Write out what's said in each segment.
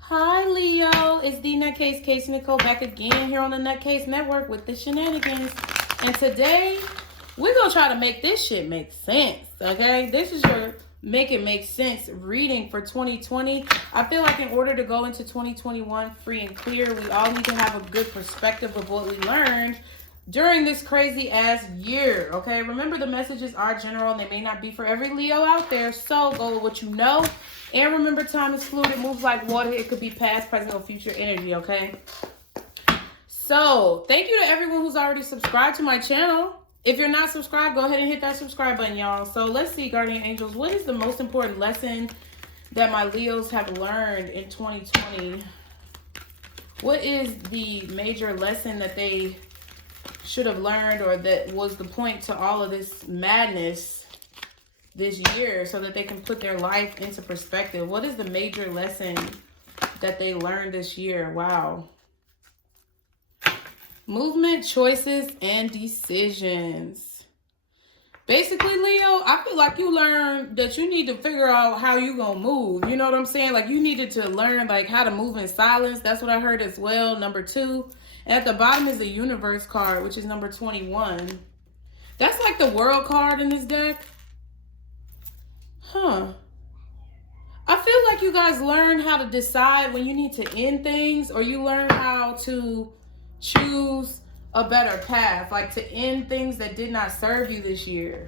Hi, Leo. It's TheNutCase, Casey Nicole, back again here on the NUTCASE Network with the shenanigans. And today, we're going to try to make this shit make sense, okay? This is your Make It Make Sense reading for 2020. I feel like in order to go into 2021 free and clear, we all need to have a good perspective of what we learned during this crazy ass year, okay? Remember, the messages are general and they may not be for every Leo out there, so go with what you know. And remember, time is fluid. It moves like water. It could be past, present, or future energy, okay? So, thank you to everyone who's already subscribed to my channel. If you're not subscribed, go ahead and hit that subscribe button, y'all. So, let's see, Guardian Angels. What is the most important lesson that my Leos have learned in 2020? What is the major lesson that they should have learned, or that was the point to all of this madness this year, so that they can put their life into perspective? What is the major lesson that they learned this year? Wow. Movement, choices, and decisions. Basically, Leo, I feel like you learned that you need to figure out how you gonna move. You know what I'm saying? Like, you needed to learn like how to move in silence. That's what I heard as well. Number 2. And at the bottom is the universe card, which is number 21. That's like the world card in this deck. Huh. I feel like you guys learn how to decide when you need to end things, or you learn how to choose a better path, like to end things that did not serve you this year.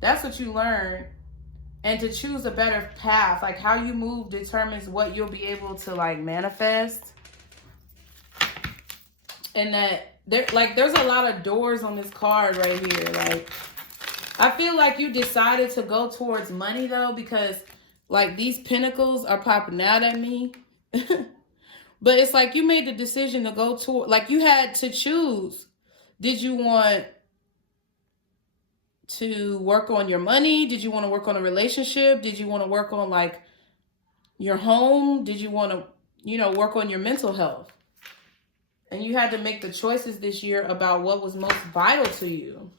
That's what you learn. And to choose a better path, like how you move determines what you'll be able to like manifest. And that there's a lot of doors on this card right here. Like, I feel like you decided to go towards money though, because like these pentacles are popping out at me. But it's like you made the decision to go toward, like you had to choose. Did you want to work on your money? Did you want to work on a relationship? Did you want to work on like your home? Did you want to, work on your mental health? And you had to make the choices this year about what was most vital to you.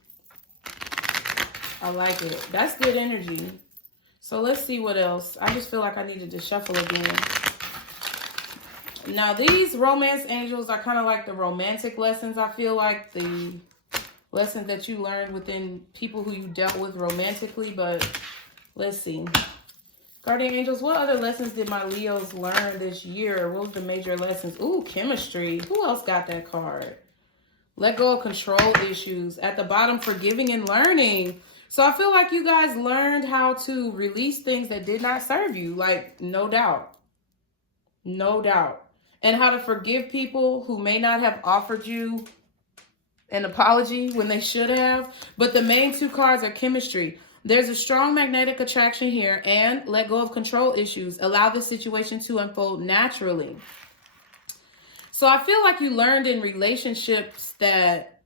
I like it. That's good energy. So let's see what else. I just feel like I needed to shuffle again. Now, these romance angels are kind of like the romantic lessons. I feel like the lessons that you learned within people who you dealt with romantically. But let's see. Guardian angels, what other lessons did my Leos learn this year? What was the major lessons? Ooh, chemistry. Who else got that card? Let go of control issues. At the bottom, forgiving and learning. So I feel like you guys learned how to release things that did not serve you. Like, no doubt. No doubt. And how to forgive people who may not have offered you an apology when they should have. But the main 2 cards are chemistry. There's a strong magnetic attraction here, and let go of control issues. Allow the situation to unfold naturally. So I feel like you learned in relationships that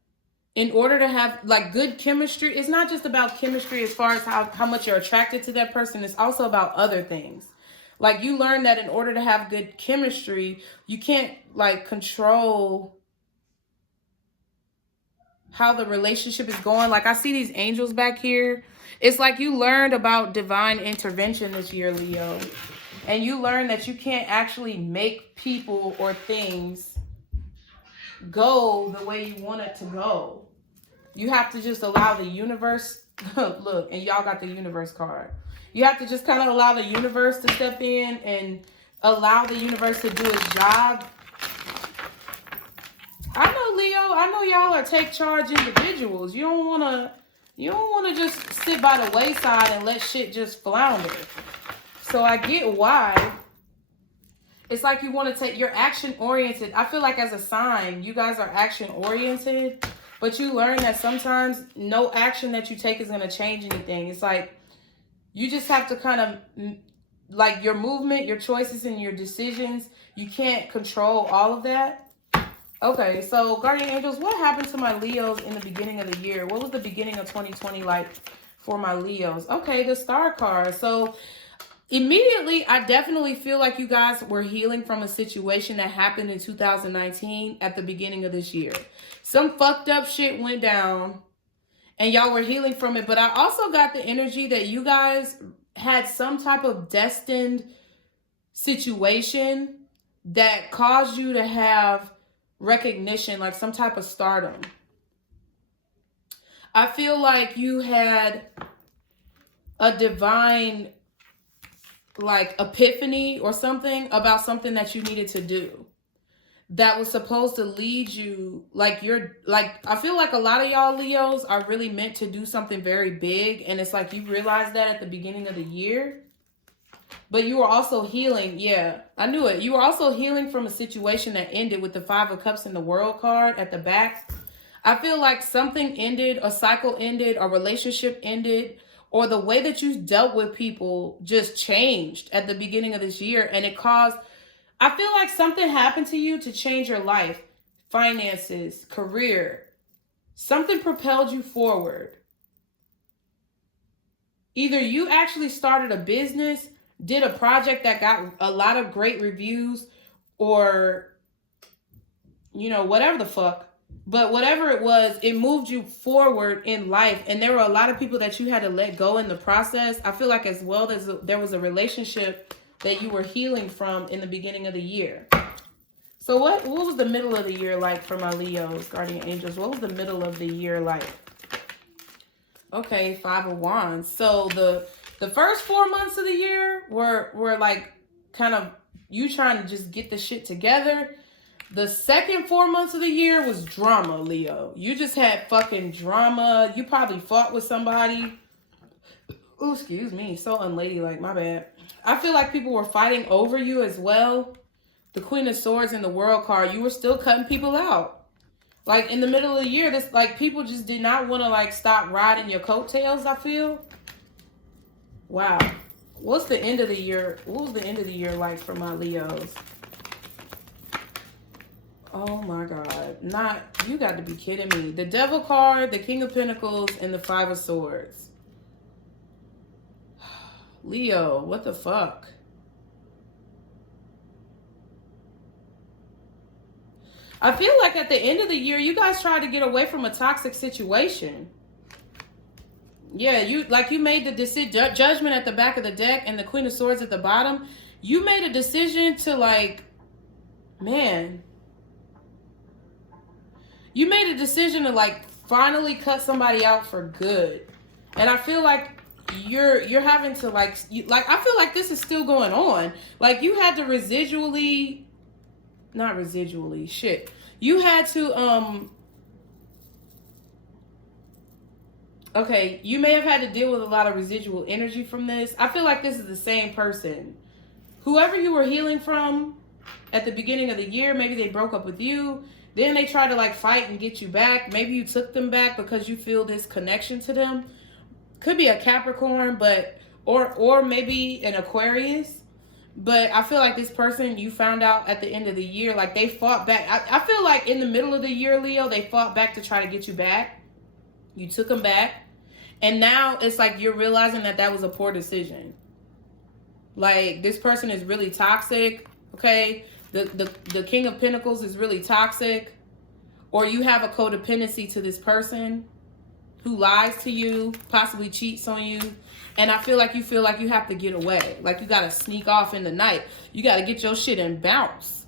in order to have like good chemistry, it's not just about chemistry as far as how much you're attracted to that person. It's also about other things. Like, you learned that in order to have good chemistry, you can't like control how the relationship is going. Like, I see these angels back here. It's like you learned about divine intervention this year, Leo. And you learned that you can't actually make people or things go the way you want it to go. You have to just allow the universe. Look, and y'all got the universe card. You have to just kind of allow the universe to step in and allow the universe to do its job. I know, Leo. I know y'all are take charge individuals. You don't want to just sit by the wayside and let shit just flounder. So I get why. It's like you want to take, you're action oriented. I feel like as a sign, you guys are action oriented, but you learn that sometimes no action that you take is going to change anything. It's like you just have to kind of, like, your movement, your choices, and your decisions. You can't control all of that. Okay, so Guardian Angels, what happened to my Leos in the beginning of the year? What was the beginning of 2020 like for my Leos? Okay, the Star card. So immediately, I definitely feel like you guys were healing from a situation that happened in 2019 at the beginning of this year. Some fucked up shit went down and y'all were healing from it. But I also got the energy that you guys had some type of destined situation that caused you to have recognition, like some type of stardom. I feel like you had a divine, like, epiphany or something about something that you needed to do that was supposed to lead you, like, I feel like a lot of y'all Leos are really meant to do something very big, and it's like you realized that at the beginning of the year. But you were also healing. Yeah, I knew it. You were also healing from a situation that ended with the 5 of Cups and the World card at the back. I feel like something ended, a cycle ended, a relationship ended, or the way that you dealt with people just changed at the beginning of this year. And it caused, I feel like something happened to you to change your life, finances, career. Something propelled you forward. Either you actually started a business, did a project that got a lot of great reviews, or, you know, whatever the fuck. But whatever it was, it moved you forward in life. And there were a lot of people that you had to let go in the process. I feel like as well as there was a relationship that you were healing from in the beginning of the year. So what was the middle of the year like for my Leos, guardian angels? What was the middle of the year like? Okay, 5 of Wands. So the first 4 months of the year were like kind of you trying to just get the shit together. The second 4 months of the year was drama, Leo. You just had fucking drama. You probably fought with somebody. Ooh, excuse me. So unladylike. My bad. I feel like people were fighting over you as well. The Queen of Swords and the World card. You were still cutting people out. Like in the middle of the year, this like people just did not want to like stop riding your coattails, I feel. Wow. What's the end of the year? What was the end of the year like for my Leos? Oh my God. You got to be kidding me. The Devil card, the King of Pentacles, and the 5 of Swords. Leo, what the fuck? I feel like at the end of the year, you guys tried to get away from a toxic situation. Yeah, you made the decision, judgment at the back of the deck and the Queen of Swords at the bottom. You made a decision to like, man. You made a decision to like finally cut somebody out for good. And I feel like you're having to I feel like this is still going on. Like you had to You had to okay, you may have had to deal with a lot of residual energy from this. I feel like this is the same person. Whoever you were healing from at the beginning of the year, maybe they broke up with you. Then they try to like fight and get you back. Maybe you took them back because you feel this connection to them. Could be a Capricorn, but or maybe an Aquarius. But I feel like this person you found out at the end of the year, like they fought back. I feel like in the middle of the year, Leo, they fought back to try to get you back. You took them back. And now it's like you're realizing that that was a poor decision. Like this person is really toxic, okay? The King of Pentacles is really toxic, or you have a codependency to this person who lies to you, possibly cheats on you. And I feel like you have to get away. Like you got to sneak off in the night. You got to get your shit and bounce.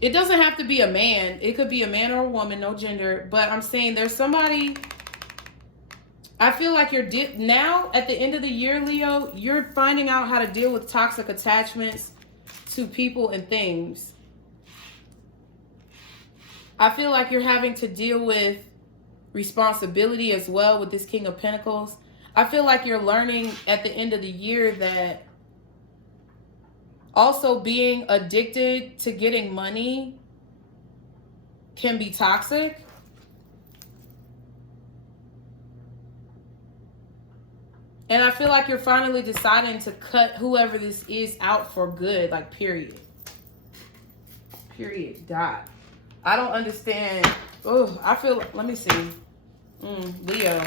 It doesn't have to be a man. It could be a man or a woman, no gender. But I'm saying there's somebody. I feel like you're now at the end of the year, Leo, you're finding out how to deal with toxic attachments to people and things. I feel like you're having to deal with responsibility as well with this King of Pentacles. I feel like you're learning at the end of the year that also being addicted to getting money can be toxic. And I feel like you're finally deciding to cut whoever this is out for good, like period. Period. Dot. I don't understand. Oh, I feel, let me see. Leo.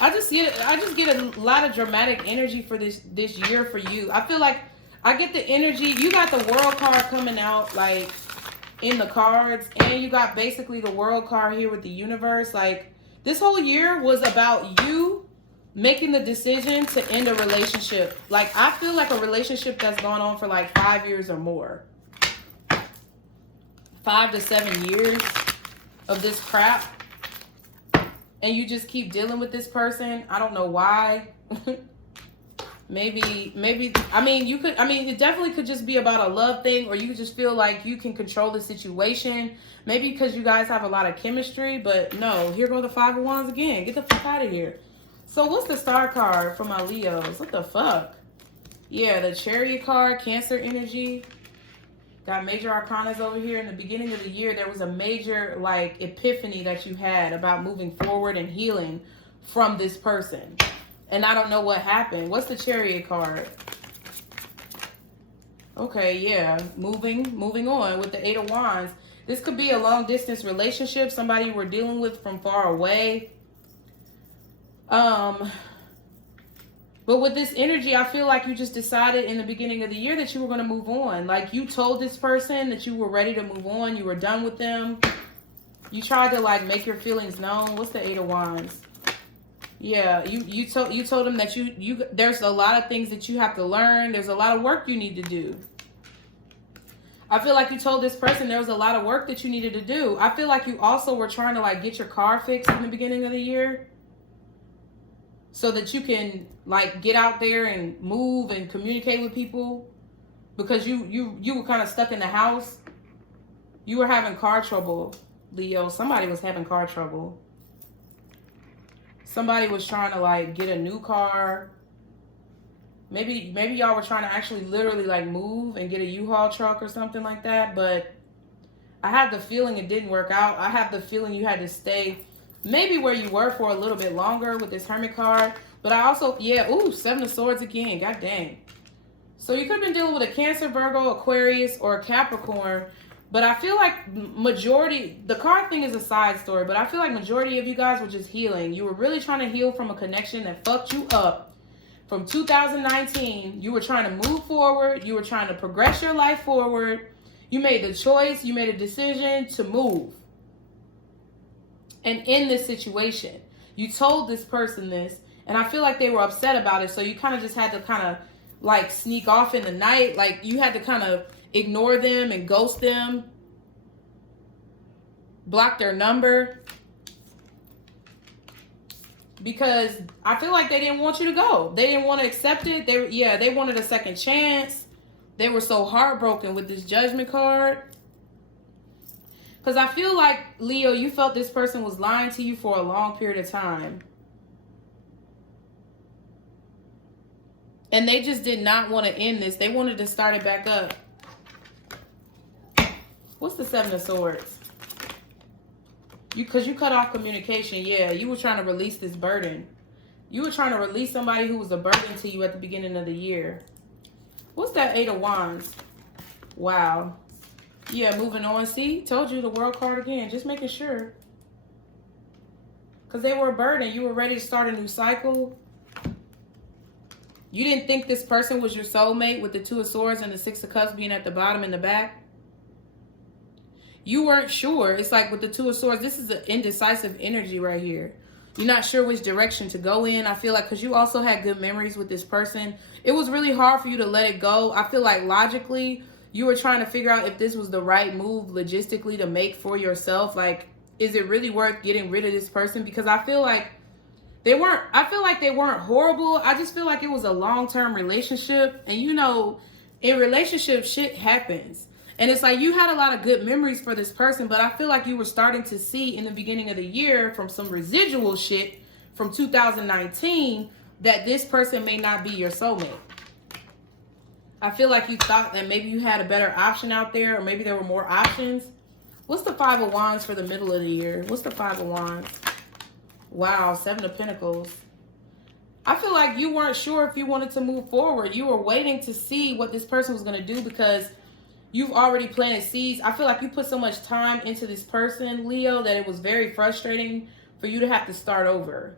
I just get a lot of dramatic energy for this year for you. I feel like I get the energy. You got the World card coming out like in the cards, and you got basically the World card here with the universe. Like this whole year was about you making the decision to end a relationship. Like, I feel like a relationship that's gone on for like 5 years or more. 5 to 7 years of this crap. And you just keep dealing with this person. I don't know why. maybe, I mean, it definitely could just be about a love thing, or you just feel like you can control the situation. Maybe because you guys have a lot of chemistry, but no, here go the 5 of Wands again. Get the fuck out of here. So what's the Star card for my Leos? What the fuck? Yeah, the Chariot card, Cancer energy. Got major arcanas over here. In the beginning of the year, there was a major, like, epiphany that you had about moving forward and healing from this person. And I don't know what happened. What's the Chariot card? Okay, yeah. Moving on with the 8 of Wands. This could be a long-distance relationship. Somebody you were dealing with from far away. But with this energy, I feel like you just decided in the beginning of the year that you were going to move on. Like, you told this person that you were ready to move on. You were done with them. You tried to, like, make your feelings known. What's the 8 of Wands? Yeah, you told them that there's a lot of things that you have to learn. There's a lot of work you need to do. I feel like you told this person there was a lot of work that you needed to do. I feel like you also were trying to, like, get your car fixed in the beginning of the year, so that you can, like, get out there and move and communicate with people, because you were kind of stuck in the house. You were having car trouble, Leo. Somebody was having car trouble. Somebody was trying to, like, get a new car. Maybe y'all were trying to actually literally, like, move and get a U-Haul truck or something like that. But I have the feeling it didn't work out. I have the feeling you had to stay maybe where you were for a little bit longer with this Hermit card. But I also, yeah, ooh, 7 of Swords again. God dang. So you could have been dealing with a Cancer, Virgo, Aquarius, or a Capricorn. But I feel like majority, the card thing is a side story, but I feel like majority of you guys were just healing. You were really trying to heal from a connection that fucked you up from 2019. You were trying to move forward. You were trying to progress your life forward. You made the choice. You made a decision to move. And in this situation, you told this person this, and I feel like they were upset about it. So you kind of just had to kind of, like, sneak off in the night. Like, you had to kind of ignore them and ghost them, block their number, because I feel like they didn't want you to go. They didn't want to accept it. They wanted a second chance. They were so heartbroken with this Judgment card. Because I feel like, Leo, you felt this person was lying to you for a long period of time. And they just did not want to end this. They wanted to start it back up. What's the 7 of Swords? Because you cut off communication. Yeah, you were trying to release this burden. You were trying to release somebody who was a burden to you at the beginning of the year. What's that 8 of Wands? Wow. Yeah, moving on. See, told you, the World card again. Just making sure. Because they were a burden. You were ready to start a new cycle. You didn't think this person was your soulmate with the 2 of Swords and the 6 of Cups being at the bottom in the back. You weren't sure. It's like with the 2 of Swords, this is an indecisive energy right here. You're not sure which direction to go in. I feel like because you also had good memories with this person, it was really hard for you to let it go. I feel like logically, you were trying to figure out if this was the right move logistically to make for yourself. Like, is it really worth getting rid of this person? Because I feel like they weren't horrible. I just feel like it was a long-term relationship. And you know, in relationships, shit happens. And it's like you had a lot of good memories for this person, but I feel like you were starting to see in the beginning of the year from some residual shit from 2019 that this person may not be your soulmate. I feel like you thought that maybe you had a better option out there, or maybe there were more options. What's the 5 of Wands for the middle of the year? What's the 5 of Wands? Wow, 7 of Pentacles. I feel like you weren't sure if you wanted to move forward. You were waiting to see what this person was going to do because you've already planted seeds. I feel like you put so much time into this person, Leo, that it was very frustrating for you to have to start over.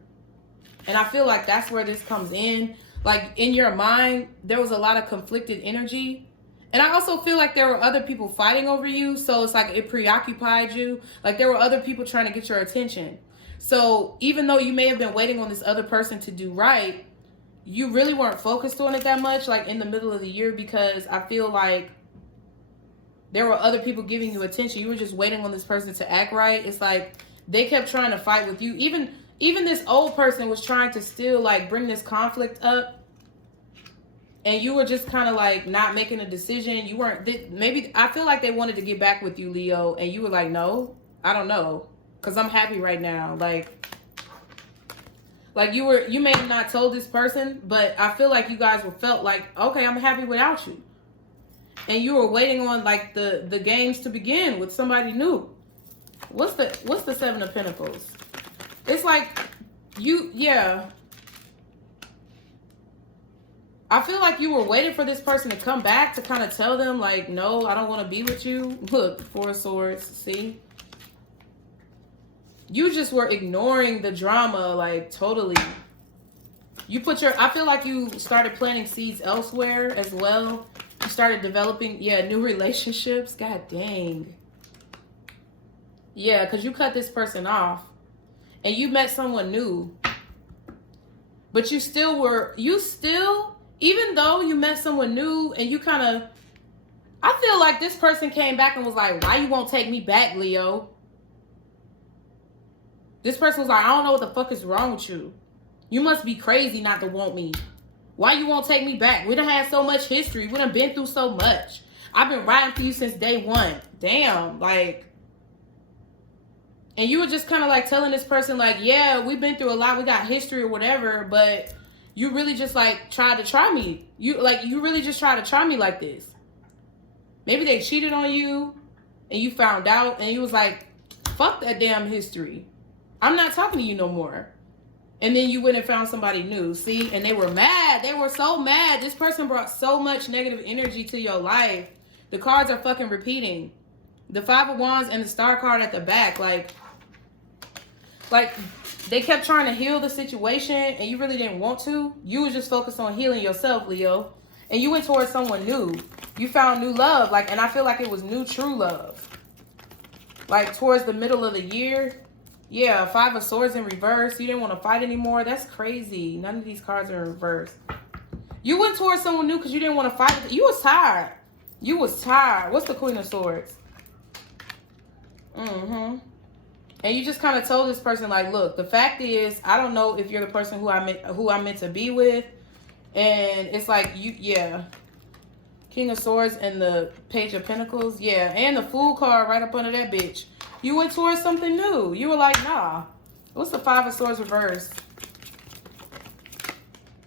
And I feel like that's where this comes in. Like, in your mind, there was a lot of conflicted energy. And I also feel like there were other people fighting over you. So it's like it preoccupied you. Like there were other people trying to get your attention. So even though you may have been waiting on this other person to do right, you really weren't focused on it that much, like in the middle of the year, because I feel like there were other people giving you attention. You were just waiting on this person to act right. It's like they kept trying to fight with you. Even this old person was trying to still like bring this conflict up. And you were just kind of like not making a decision. You weren't, maybe, I feel like they wanted to get back with you, Leo. And you were like, no, I don't know. Because I'm happy right now. Like you may have not told this person, but I feel like you guys felt like, okay, I'm happy without you. And you were waiting on like the games to begin with somebody new. What's the Seven of Pentacles? It's like yeah. I feel like you were waiting for this person to come back to kind of tell them like, no, I don't want to be with you. Look, Four of Swords, see? You just were ignoring the drama, like totally. I feel like you started planting seeds elsewhere as well. You started developing, new relationships. God dang. Yeah, because you cut this person off. And you met someone new. But even though you met someone new and you kind of, I feel like this person came back and was like, why you won't take me back, Leo? This person was like, I don't know what the fuck is wrong with you. You must be crazy not to want me. Why you won't take me back? We done had so much history. We done been through so much. I've been riding for you since day one. Damn, like. And you were just kind of like telling this person like, yeah, we've been through a lot. We got history or whatever, but you really just like tried to try me. You really just tried to try me like this. Maybe they cheated on you and you found out and you was like, fuck that damn history. I'm not talking to you no more. And then you went and found somebody new, see? And they were mad. They were so mad. This person brought so much negative energy to your life. The cards are fucking repeating. The Five of Wands and the Star card at the back. Like they kept trying to heal the situation and you really didn't want to. You was just focused on healing yourself, Leo. And you went towards someone new. You found new love. And I feel like it was new true love. Like towards the middle of the year. Yeah, Five of Swords in reverse. You didn't want to fight anymore. That's crazy. None of these cards are in reverse. You went towards someone new because you didn't want to fight. You was tired. You was tired. What's the Queen of Swords? And you just kind of told this person, like, look, the fact is, I don't know if you're the person who I'm meant to be with. And it's like, King of Swords and the Page of Pentacles. Yeah, and the Fool card right up under that bitch. You went towards something new. You were like, nah. What's the Five of Swords reversed?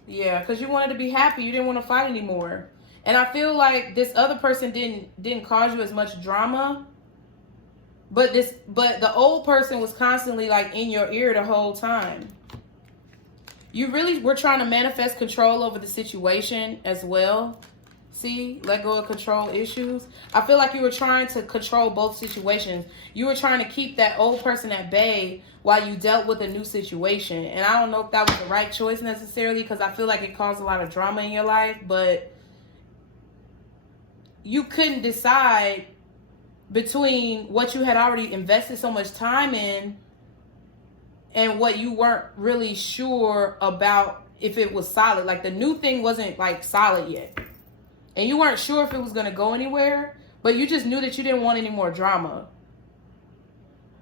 Yeah, because you wanted to be happy. You didn't want to fight anymore. And I feel like this other person didn't cause you as much drama. But the old person was constantly like in your ear the whole time. You really were trying to manifest control over the situation as well. See, let go of control issues. I feel like you were trying to control both situations. You were trying to keep that old person at bay while you dealt with a new situation. And I don't know if that was the right choice necessarily because I feel like it caused a lot of drama in your life. But you couldn't decide between what you had already invested so much time in and what you weren't really sure about if it was solid. Like the new thing wasn't like solid yet. And you weren't sure if it was going to go anywhere, but you just knew that you didn't want any more drama.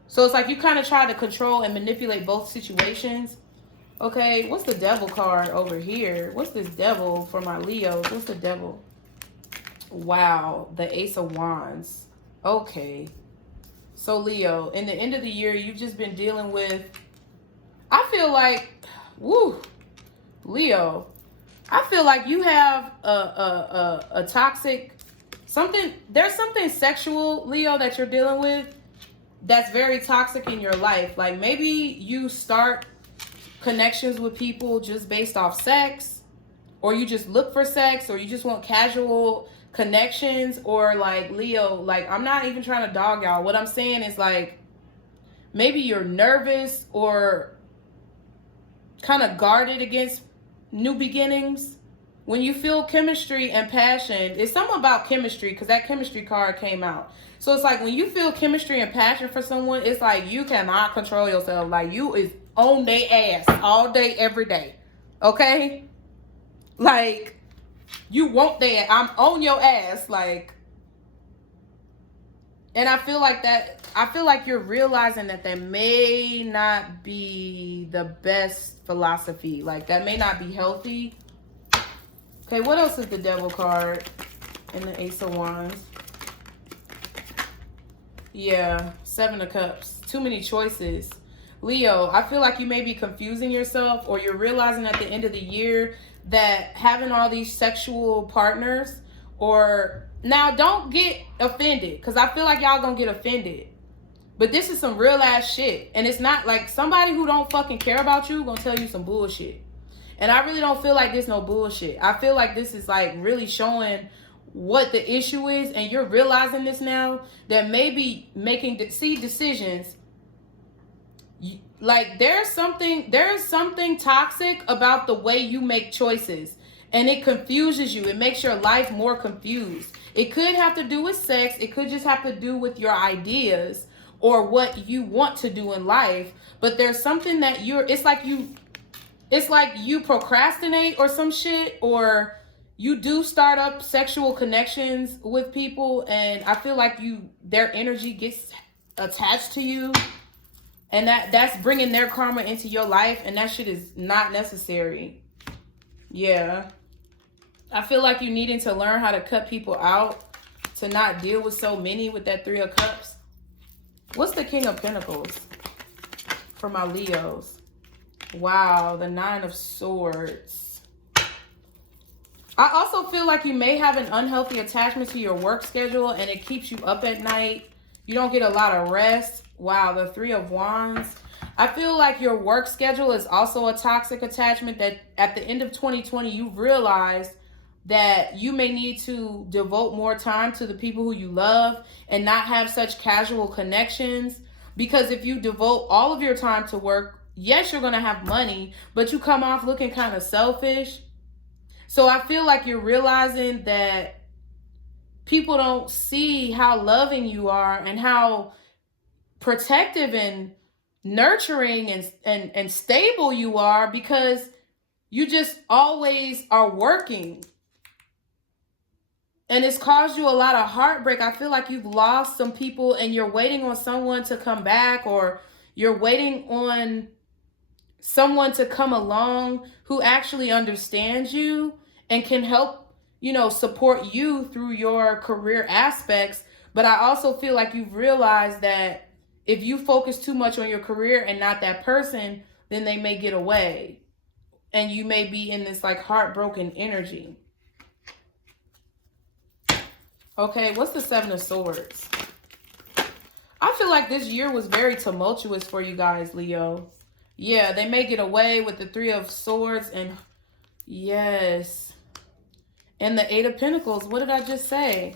So it's like you kind of tried to control and manipulate both situations. Okay, what's the Devil card over here? What's this Devil for my Leos? What's the Devil? Wow, the Ace of Wands. Okay. So Leo, in the end of the year, you've just been dealing with, I feel like, Leo, I feel like you have a toxic, there's something sexual, Leo, that you're dealing with that's very toxic in your life. Like maybe you start connections with people just based off sex, or you just look for sex, or you just want casual connections, or like Leo, like I'm not even trying to dog y'all. What I'm saying is like maybe you're nervous or kind of guarded against new beginnings, when you feel chemistry and passion, it's something about chemistry because that chemistry card came out. So it's like when you feel chemistry and passion for someone, it's like you cannot control yourself. Like you is on their ass all day, every day. Okay? Like you want that. I'm on your ass. Like, and I feel like you're realizing that may not be the best philosophy. Like that may not be healthy. Okay, what else is the devil card in the Ace of Wands? Yeah, Seven of Cups. Too many choices. Leo, I feel like you may be confusing yourself, or you're realizing at the end of the year that having all these sexual partners, or now don't get offended because I feel like y'all gonna get offended. But this is some real ass shit. And it's not like somebody who don't fucking care about you gonna tell you some bullshit. And I really don't feel like this no bullshit. I feel like this is like really showing what the issue is. And you're realizing this now, that maybe making decisions. Like there's something toxic about the way you make choices. And it confuses you. It makes your life more confused. It could have to do with sex. It could just have to do with your ideas or what you want to do in life. But there's something that it's like you procrastinate or some shit, or you do start up sexual connections with people, and I feel like their energy gets attached to you, and that's bringing their karma into your life, and that shit is not necessary. Yeah. I feel like you needing to learn how to cut people out, to not deal with so many with that Three of Cups. What's the King of Pentacles for my Leos? Wow, the Nine of Swords. I also feel like you may have an unhealthy attachment to your work schedule and it keeps you up at night. You don't get a lot of rest. Wow, the Three of Wands. I feel like your work schedule is also a toxic attachment that at the end of 2020, you've realized that you may need to devote more time to the people who you love and not have such casual connections. Because if you devote all of your time to work, yes, you're going to have money, but you come off looking kind of selfish. So I feel like you're realizing that people don't see how loving you are and how protective and nurturing and stable you are, because you just always are working. And it's caused you a lot of heartbreak. I feel like you've lost some people and you're waiting on someone to come back, or you're waiting on someone to come along who actually understands you and can help, support you through your career aspects. But I also feel like you've realized that if you focus too much on your career and not that person, then they may get away. And you may be in this like heartbroken energy. Okay, what's the Seven of Swords? I feel like this year was very tumultuous for you guys, Leo. Yeah, they may get away with the Three of Swords and yes. And the Eight of Pentacles. What did I just say?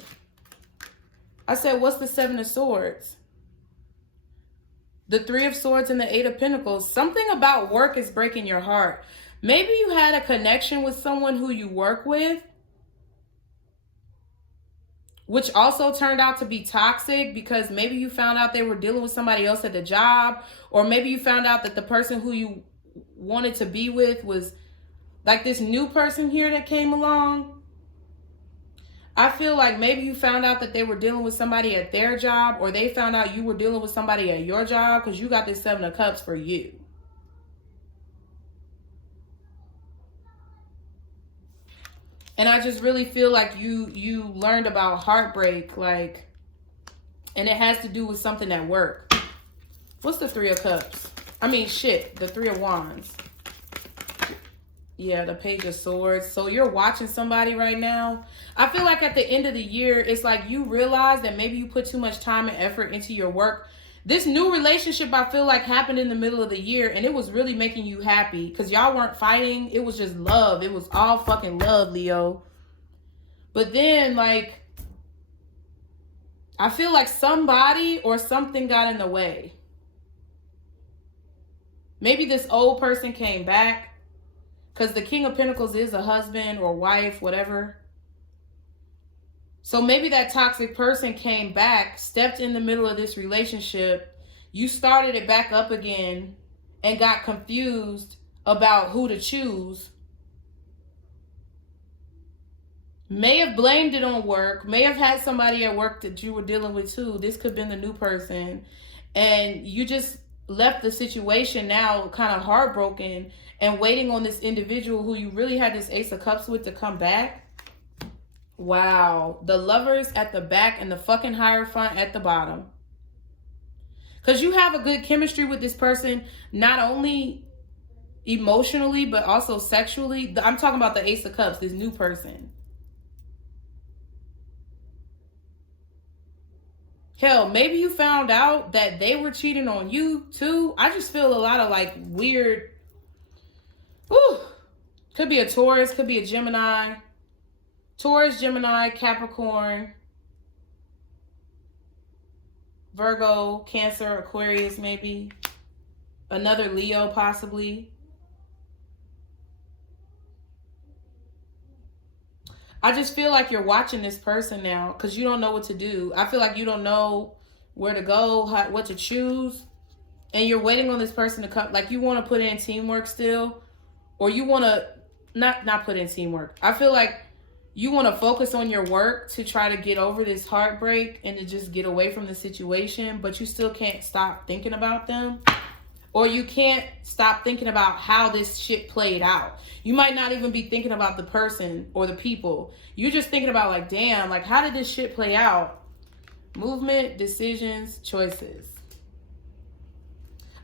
I said, what's the Seven of Swords? The Three of Swords and the Eight of Pentacles. Something about work is breaking your heart. Maybe you had a connection with someone who you work with, which also turned out to be toxic, because maybe you found out they were dealing with somebody else at the job, or maybe you found out that the person who you wanted to be with was like this new person here that came along. I feel like maybe you found out that they were dealing with somebody at their job, or they found out you were dealing with somebody at your job, because you got this Seven of Cups for you. And I just really feel like you learned about heartbreak, like, and it has to do with something at work. What's the Three of Cups? I mean, the Three of Wands. Yeah, the Page of Swords. So you're watching somebody right now. I feel like at the end of the year, it's like you realize that maybe you put too much time and effort into your work. This new relationship, I feel like, happened in the middle of the year, and it was really making you happy because y'all weren't fighting. It was just love. It was all fucking love, Leo. But then, like, I feel like somebody or something got in the way. Maybe this old person came back. Because the King of Pentacles is a husband or wife, whatever. So maybe that toxic person came back, stepped in the middle of this relationship. You started it back up again and got confused about who to choose. May have blamed it on work. May have had somebody at work that you were dealing with too. This could have been the new person. And you just left the situation now kind of heartbroken and waiting on this individual who you really had this Ace of Cups with to come back. Wow. The Lovers at the back and the fucking Hierophant at the bottom. Because you have a good chemistry with this person, not only emotionally, but also sexually. I'm talking about the Ace of Cups, this new person. Hell, maybe you found out that they were cheating on you too. I just feel a lot of like weird. Whew. Could be a Taurus, could be a Gemini. Taurus, Gemini, Capricorn, Virgo, Cancer, Aquarius maybe. Another Leo possibly. I just feel like you're watching this person now because you don't know what to do. I feel like you don't know where to go, what to choose. And you're waiting on this person to come. Like you want to put in teamwork still. Or you want to not put in teamwork. I feel like you want to focus on your work to try to get over this heartbreak and to just get away from the situation. But you still can't stop thinking about them. Or you can't stop thinking about how this shit played out. You might not even be thinking about the person or the people. You're just thinking about like, damn, like how did this shit play out? Movement, decisions, choices.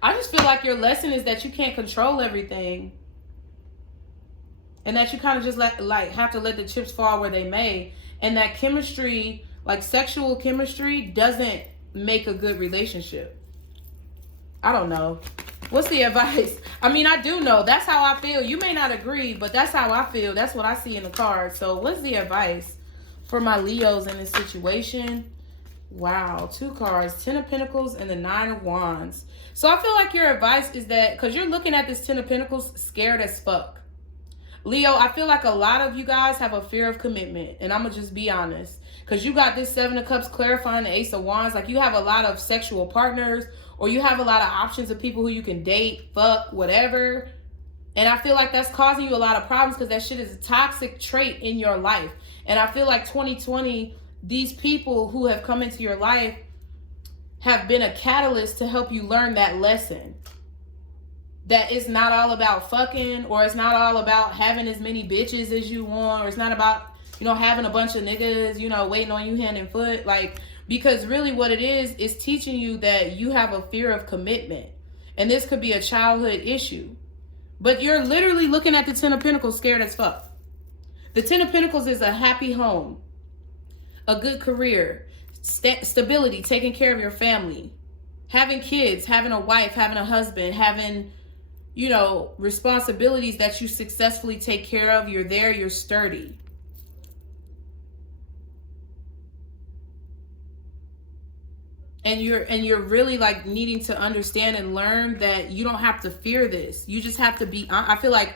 I just feel like your lesson is that you can't control everything. And that you kind of just have to let the chips fall where they may. And that chemistry, like sexual chemistry, doesn't make a good relationship. I don't know. What's the advice? I mean, I do know. That's how I feel. You may not agree, but that's how I feel. That's what I see in the cards. So what's the advice for my Leos in this situation? Wow. 2 cards. 10 of Pentacles and the 9 of Wands. So I feel like your advice is that, because you're looking at this 10 of Pentacles scared as fuck. Leo, I feel like a lot of you guys have a fear of commitment. And I'm going to just be honest. Because you got this 7 of Cups clarifying the Ace of Wands. Like you have a lot of sexual partners. Or you have a lot of options of people who you can date, fuck, whatever. And I feel like that's causing you a lot of problems because that shit is a toxic trait in your life. And I feel like 2020, these people who have come into your life have been a catalyst to help you learn that lesson. That it's not all about fucking, or it's not all about having as many bitches as you want, or it's not about, you know, having a bunch of niggas, you know, waiting on you hand and foot. Like, because really what it is teaching you that you have a fear of commitment. And this could be a childhood issue. But you're literally looking at the 10 of Pentacles scared as fuck. The 10 of Pentacles is a happy home, a good career, stability, taking care of your family, having kids, having a wife, having a husband, having, you know, responsibilities that you successfully take care of. You're there, you're sturdy. And you're really like needing to understand and learn that you don't have to fear this. You just have to be, I feel like,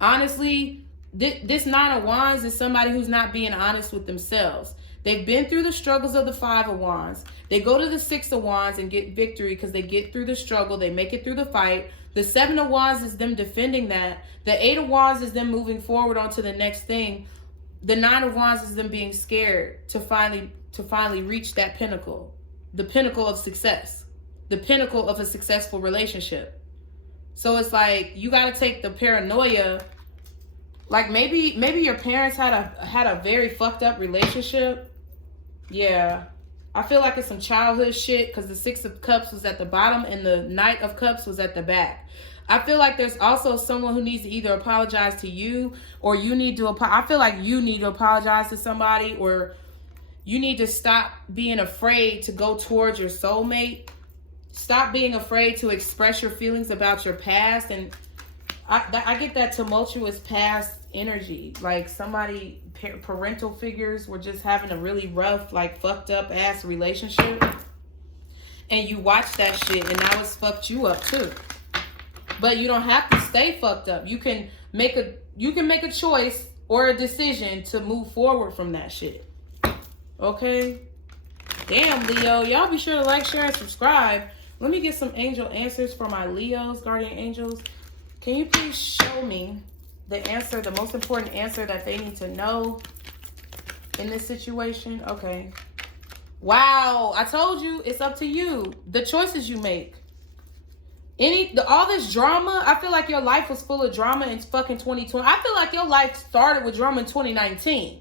honestly, this 9 of Wands is somebody who's not being honest with themselves. They've been through the struggles of the 5 of Wands. They go to the 6 of Wands and get victory because they get through the struggle. They make it through the fight. The 7 of Wands is them defending that. The 8 of Wands is them moving forward onto the next thing. The 9 of Wands is them being scared to finally reach that pinnacle. The pinnacle of success, the pinnacle of a successful relationship. So it's like, you got to take the paranoia. Like maybe your parents had a very fucked up relationship. Yeah. I feel like it's some childhood shit because the 6 of Cups was at the bottom and the Knight of Cups was at the back. I feel like there's also someone who needs to either apologize to you, or you need to, I feel like you need to apologize to somebody, or you need to stop being afraid to go towards your soulmate. Stop being afraid to express your feelings about your past. And I get that tumultuous past energy. Like somebody, parental figures were just having a really rough, like fucked up ass relationship. And you watch that shit and now it's fucked you up too. But you don't have to stay fucked up. You can make a choice or a decision to move forward from that shit. Okay? Damn, Leo. Y'all be sure to like, share, and subscribe. Let me get some angel answers for my Leos, guardian angels. Can you please show me the answer, the most important answer that they need to know in this situation? Okay. Wow. I told you, it's up to you. The choices you make. All this drama, I feel like your life was full of drama in fucking 2020. I feel like your life started with drama in 2019.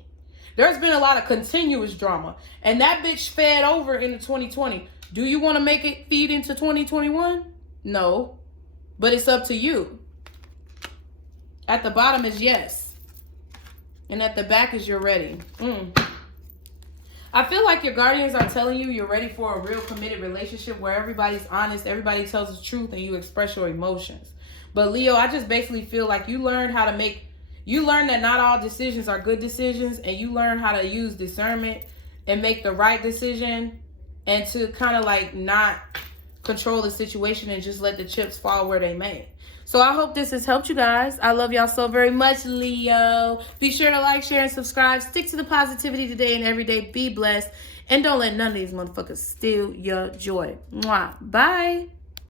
There's been a lot of continuous drama. And that bitch fed over into 2020. Do you want to make it feed into 2021? No. But it's up to you. At the bottom is yes. And at the back is you're ready. I feel like your guardians are telling you you're ready for a real committed relationship where everybody's honest, everybody tells the truth, and you express your emotions. But Leo, I just basically feel like you learned that not all decisions are good decisions, and you learn how to use discernment and make the right decision, and to kind of like not control the situation and just let the chips fall where they may. So I hope this has helped you guys. I love y'all so very much, Leo. Be sure to like, share, and subscribe. Stick to the positivity today and every day. Be blessed. And don't let none of these motherfuckers steal your joy. Mwah. Bye.